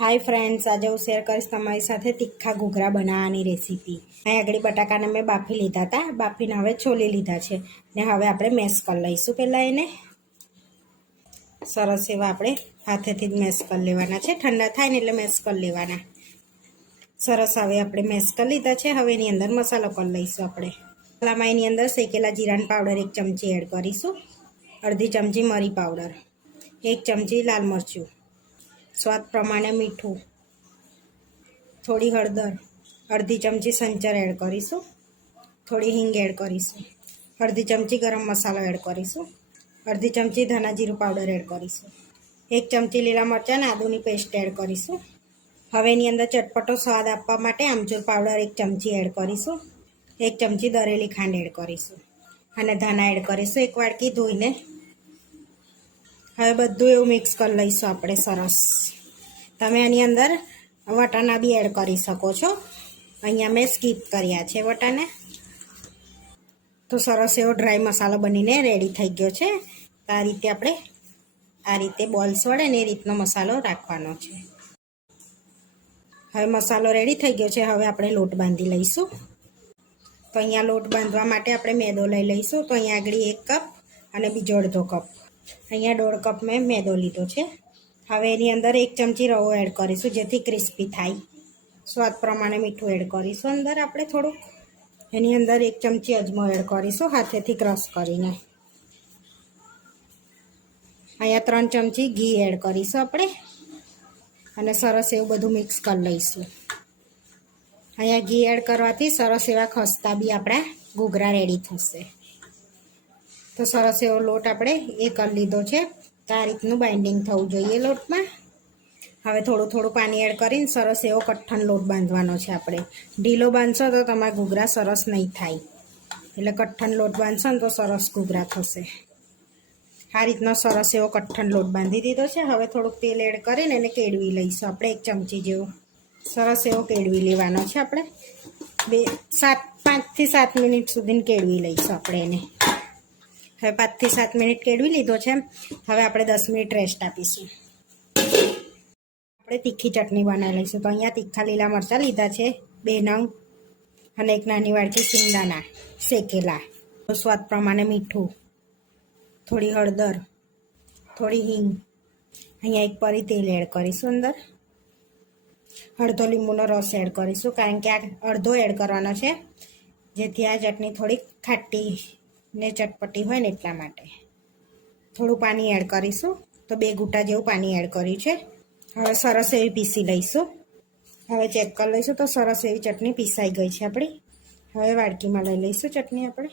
Hi friends આજે હું share કરીશ તમારી સાથે તીખા ઘૂઘરા બનાવવાની રેસીપી અહીં આગળ બટાકાને મેં બાફી લીધા હતા. બાફીને હવે છોલી લીધા છે. ને હવે આપણે મેશ કરી લઈશું પહેલાં એને. સરસ એવા આપણે હાથેથી જ મેશ કરી લેવાના છે. ઠંડા થાય ને એટલે મેશ કરી લેવાના. સરસ હવે આપણે મેશ કરી લીધા છે. હવે એની અંદર મસાલો કરી લઈશું આપણે. મસાલામાં એની અંદર શેકેલા જીરાનો પાવડર એક ચમચી એડ કરીશું. અડધી ચમચી મરી પાવડર. એક ચમચી લાલ મરચું. સ્વાદ પ્રમાણે મીઠું. થોડી હળદર, અડધી ચમચી સંચર એડ કરીશું. થોડી હિંગ એડ કરીશું. અડધી ચમચી ગરમ મસાલો એડ કરીશું. અડધી ચમચી ધાણા જીરું પાવડર એડ કરીશું. એક ચમચી લીલા મરચાં અને આદુની પેસ્ટ એડ કરીશું. હવે એની અંદર ચટપટો સ્વાદ આપવા માટે આમચૂર પાવડર એક ચમચી એડ કરીશું. એક ચમચી દરેલી ખાંડ એડ કરીશું. અને ધાણા એડ કરીશું એક વાડકી ધોઈને. હવે બધું એવું મિક્સ કરી લઈશું આપણે સરસ. તમે આની અંદર વટાણા બી એડ કરી શકો છો. અહીંયા મેં સ્કીપ કર્યા છે વટાને તો સરસ એવો ડ્રાય મસાલો બનીને રેડી થઈ ગયો છે. આ રીતે આપણે આ રીતે બોલ્સ વડે ને એ રીતનો મસાલો રાખવાનો છે. હવે મસાલો રેડી થઈ ગયો છે. હવે આપણે લોટ બાંધી લઈશું. તો અહીંયા લોટ બાંધવા માટે આપણે મેદો લઈ લઈશું. તો અહીંયા આગળ એક કપ અને બીજો અડધો કપ અહીંયા દોઢ કપ મેં મેદો લીધો છે. હવે એની અંદર એક ચમચી રવો એડ કરીશું, જેથી ક્રિસ્પી થાય. સ્વાદ પ્રમાણે મીઠું એડ કરીશું અંદર આપણે થોડુંક. એની અંદર એક ચમચી અજમો એડ કરીશું, હાથેથી ક્રશ કરીને. અહીંયા ત્રણ ચમચી ઘી એડ કરીશું આપણે. અને સરસ એવું બધું મિક્સ કરી લઈશું. અહીંયા ઘી એડ કરવાથી સરસ એવા ખસ્તા બી આપણા ઘૂઘરા રેડી થશે. તો સરસ એવો લોટ આપણે એ કરી લીધો છે. તો આ રીતનું બાઇન્ડિંગ થવું જોઈએ લોટમાં. હવે થોડું થોડું પાણી એડ કરીને સરસ એવો કઠણ લોટ બાંધવાનો છે આપણે. ઢીલો બાંધશો તો તમારા ઘૂઘરા સરસ નહીં થાય. એટલે કઠણ લોટ બાંધશો ને તો સરસ ઘૂઘરા થશે. આ રીતનો સરસ એવો કઠણ લોટ બાંધી દીધો છે. હવે થોડુંક તેલ એડ કરીને એને કેળવી લઈશું. આપણે એક ચમચી જેવું સરસ એવો કેળવી લેવાનો છે આપણે. બે સાત પાંચથી સાત મિનિટ સુધી કેળવી લઈશું આપણે એને. હવે પાંચથી સાત મિનિટ કેળવી લીધો છે. હવે આપણે દસ મિનિટ રેસ્ટ આપીશું. આપણે તીખી ચટણી બનાવી લઈશું. તો અહીંયા તીખા લીલા મરચાં લીધા છે, બે નંગ અને એક નાની વાડકી સિંગદાના શેકેલા. સ્વાદ પ્રમાણે મીઠું, થોડી હળદર, થોડી હિંગ. અહીંયા એક પરી તેલ એડ કરીશું અંદર. અડધો લીંબુનો રસ એડ કરીશું. કારણ કે આ અડધો એડ કરવાનો છે. જેથી આ ચટણી થોડીક ખાટી ને ચટપટી હોય ને એટલા માટે. થોડું પાણી એડ કરીશું. તો બે ઘૂંટા જેવું પાણી એડ કર્યું છે. હવે સરસ એવી પીસી લઈશું. હવે ચેક કરી લઈશું તો સરસ એવી ચટણી પીસાઈ ગઈ છે આપણી. હવે વાડકીમાં લઈ લઈશું ચટણી આપણે.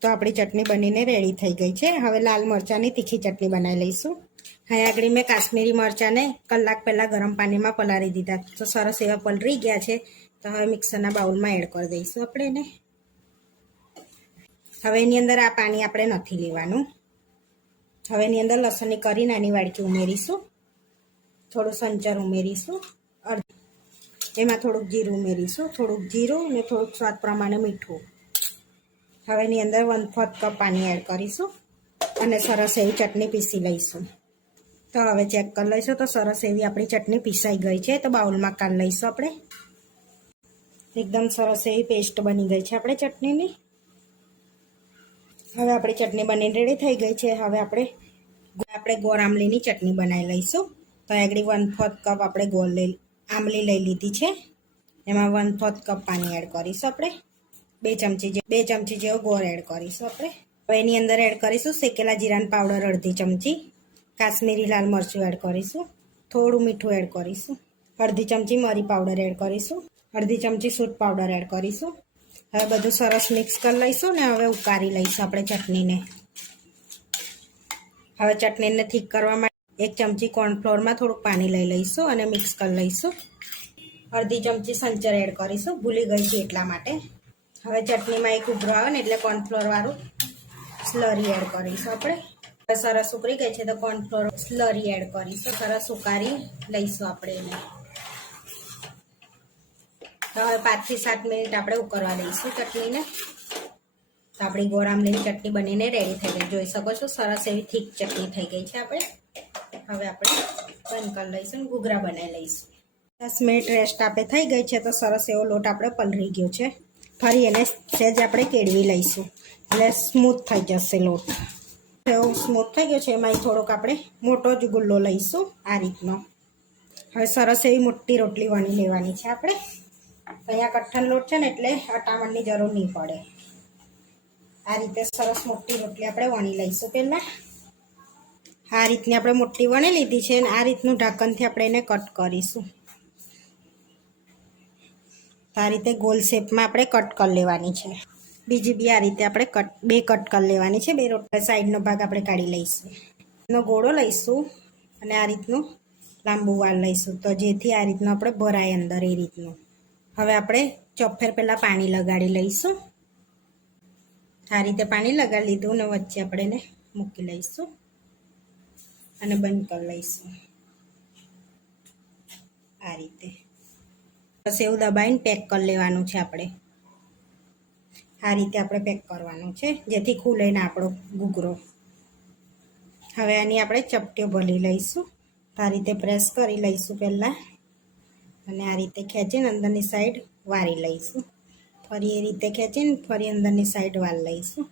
તો આપણી ચટણી બનીને રેડી થઈ ગઈ છે. હવે લાલ મરચાંની તીખી ચટણી બનાવી લઈશું. હવે આગળ મેં કાશ્મીરી મરચાંને કલાક પહેલાં ગરમ પાણીમાં પલાળી દીધા. તો સરસ એવા પલળી ગયા છે. તો હવે મિક્સરના બાઉલમાં એડ કરી દઈશું આપણે એને. હવે એની અંદર આ પાણી આપણે નથી લેવાનું. હવે એની અંદર લસણની કરી નાની વાડકી ઉમેરીશું. થોડું સંચર ઉમેરીશું. એમાં થોડુંક જીરું ઉમેરીશું. થોડુંક જીરું અને થોડુંક સ્વાદ પ્રમાણે મીઠું. હવે એની અંદર વન ફોર્થ કપ પાણી એડ કરીશું અને સરસ એવી ચટણી પીસી લઈશું. તો હવે ચેક કરી લઈશું તો સરસ એવી આપણી ચટણી પીસાઈ ગઈ છે. તો બાઉલમાં કાઢી લઈશું આપણે. એકદમ સરસ એવી પેસ્ટ બની ગઈ છે આપણે ચટણીની. હવે આપણી ચટણી બની રેડી થઈ ગઈ છે. હવે આપણે આપણે ગોળ આમલીની ચટણી બનાવી લઈશું. તો આગળ વન ફોર્થ કપ આપણે ગોળ લઈ આમલી લઈ લીધી છે. એમાં વન ફોર્થ કપ પાણી એડ કરીશું આપણે. બે ચમચી જે બે ચમચી જેવો ગોળ એડ કરીશું આપણે. એની અંદર એડ કરીશું શેકેલા જીરાનો પાવડર અડધી ચમચી. કાશ્મીરી લાલ મરચું એડ કરીશું. થોડું મીઠું એડ કરીશું. અડધી ચમચી મરી પાવડર એડ કરીશું. અડધી ચમચી સૂટ પાવડર એડ કરીશું. હવે બધું સરસ મિક્સ કરી લઈશું ને હવે ઉકારી લઈશું આપણે ચટણીને. હવે ચટણીને ઠીક કરવા માટે એક ચમચી કોર્નફ્લોરમાં થોડુંક પાણી લઈ લઈશું અને મિક્સ કરી લઈશું. અડધી ચમચી સંચર એડ કરીશું. ભૂલી ગઈ છે એટલા માટે. હવે ચટણીમાં એક ઉભરો આવે ને એટલે કોર્નફ્લોરવાળું સ્લરી એડ કરીશું આપણે. સરસ ઉકળી ગઈ છે તો કોર્નફ્લોર સ્લરી એડ કરીશું. સરસ ઉકારી લઈશું આપણે એને. હવે પાંચથી સાત મિનિટ આપણે ઉકળવા દઈશું ચટણીને. તો આપણી ગોળ આમલીની ચટણી બનીને રેડી થઈ ગઈ. જોઈ શકો છો, સરસ એવી થીક ચટણી થઈ ગઈ છે આપણે. હવે આપણે બંધ કરી લઈશું ઘૂઘરા બનાવી લઈશું. દસ મિનિટ રેસ્ટ આપે થઈ ગઈ છે તો સરસ એવો લોટ આપણે પલળી ગયો છે. ફરી એને સહેજ આપણે કેળવી લઈશું. એટલે સ્મૂથ થઈ જશે લોટ. એવો સ્મૂથ થઈ ગયો છે એમાં થોડોક આપણે મોટો જ ગુલ્લો લઈશું આ રીતનો. હવે સરસ એવી મોટી રોટલી વણી લેવાની છે આપણે. અહીંયા કઠણ લોટ છે ને એટલે અટામણની જરૂર નહીં પડે. આ રીતે સરસ મોટી રોટલી આપણે વણી લઈશું પહેલાં. આ રીતની આપણે મોટી વણી લીધી છે અને આ રીતનું ઢાંકણથી આપણે એને કટ કરીશું. આ રીતે ગોલ શેપમાં આપણે કટ કરી લેવાની છે. બીજી બી આ રીતે આપણે કટ, બે કટ કરી લેવાની છે. બે રોટલા સાઈડનો ભાગ આપણે કાઢી લઈશું. એનો ગોળો લઈશું અને આ રીતનું લાંબુ વાળ લઈશું. તો જેથી આ રીતનું આપણે ભરાય અંદર એ રીતનું. હવે આપણે ચોફેર પહેલાં પાણી લગાડી લઈશું. આ રીતે પાણી લગાડી લીધું ને વચ્ચે આપણે એને મૂકી લઈશું અને બંધ કરી લઈશું. આ રીતે. બસ એવું દબાવીને પેક કરી લેવાનું છે આપણે. આ રીતે આપણે પેક કરવાનું છે, જેથી ખુલે ને આપણો ઘૂઘરો હવે આની આપણે ચપટીઓ ભરી લઈશું. આ રીતે પ્રેસ કરી લઈશું પહેલાં. અને આ રીતે ખેંચીને અંદરની સાઈડ વારી લઈશું. ફરી એ રીતે ખેંચીને ફરી અંદરની સાઈડ વાર લઈશું.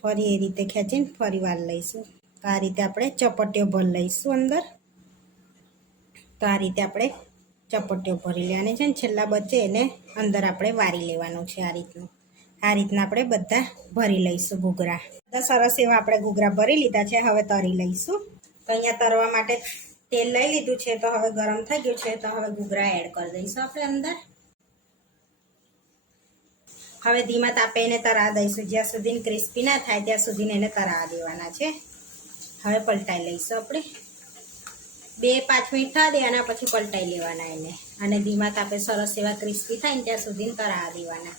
ફરી એ રીતે ખેંચીને ફરી વાર લઈશું. તો આ રીતે આપણે ચપટીઓ ભરી લઈશું અંદર. તો આ રીતે આપણે ચપટીઓ ભરી લેવાની છે ને છેલ્લા બચ્ચે એને અંદર આપણે વારી લેવાનું છે આ રીતનું. આ રીતના આપણે બધા ભરી લઈશું ઘૂઘરા. બધા સરસ એવા આપણે ઘૂઘરા ભરી લીધા છે, હવે તરી લઈશું. તો અહીંયા તરવા માટે તેલ લઈ લીધું છે તો હવે ગરમ થઈ ગયું છે તો હવે ઘૂઘરા એડ કરી દઈશું આપણે અંદર. હવે ધીમા તાપે એને તરા દઈશું. જ્યાં સુધી ક્રિસ્પી ના થાય ત્યાં સુધી એને તરા દેવાના છે. હવે પલટાઈ લઈશું આપણે. બે પાંચ મિનિટ થવા દેવાના, પછી પલટાઈ લેવાના એને. અને ધીમા તાપે સરસ એવા ક્રિસ્પી થાય ને ત્યાં સુધી તરા દેવાના.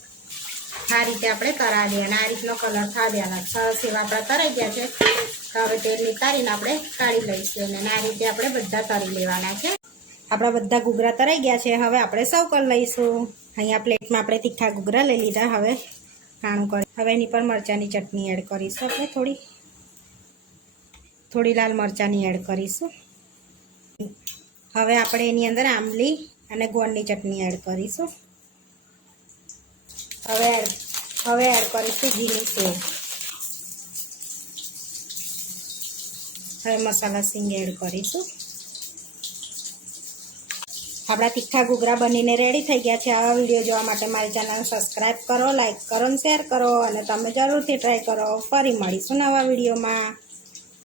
આ રીતે આપણે તરા દેવાના. આ રીતનો કલર થવા દેવાના. સરસ એવા આપણા તરાઈ ગયા છે. તો હવે તેલ નીકાળીને આપણે કાઢી લઈશું અને આ રીતે આપણે બધા તરી લેવાના છે. આપણા બધા ઘૂઘરા તરાઈ ગયા છે. હવે આપણે સૌ કરી લઈશું. અહીંયા પ્લેટમાં આપણે તીખા ઘૂઘરા લઈ લીધા. હવે કાણું કરી હવે એની પર મરચાંની ચટણી એડ કરીશું આપણે થોડી. થોડી લાલ મરચાંની એડ કરીશું. હવે આપણે એની અંદર આંબલી અને ગોળની ચટણી એડ કરીશું. હવે હવે એડ કરીશું ઘીની સેવ. હવે મસાલા સિંગ એડ કરીશું. આપણા તીખા ઘૂઘરા બનીને રેડી થઈ ગયા છે. આવા વીડિયો જોવા માટે મારી ચેનલ સબસ્ક્રાઈબ કરો લાઇક કરો અને શેર કરો અને તમે જરૂરથી ટ્રાય કરો. ફરી મળીશું નવા વિડીયોમાં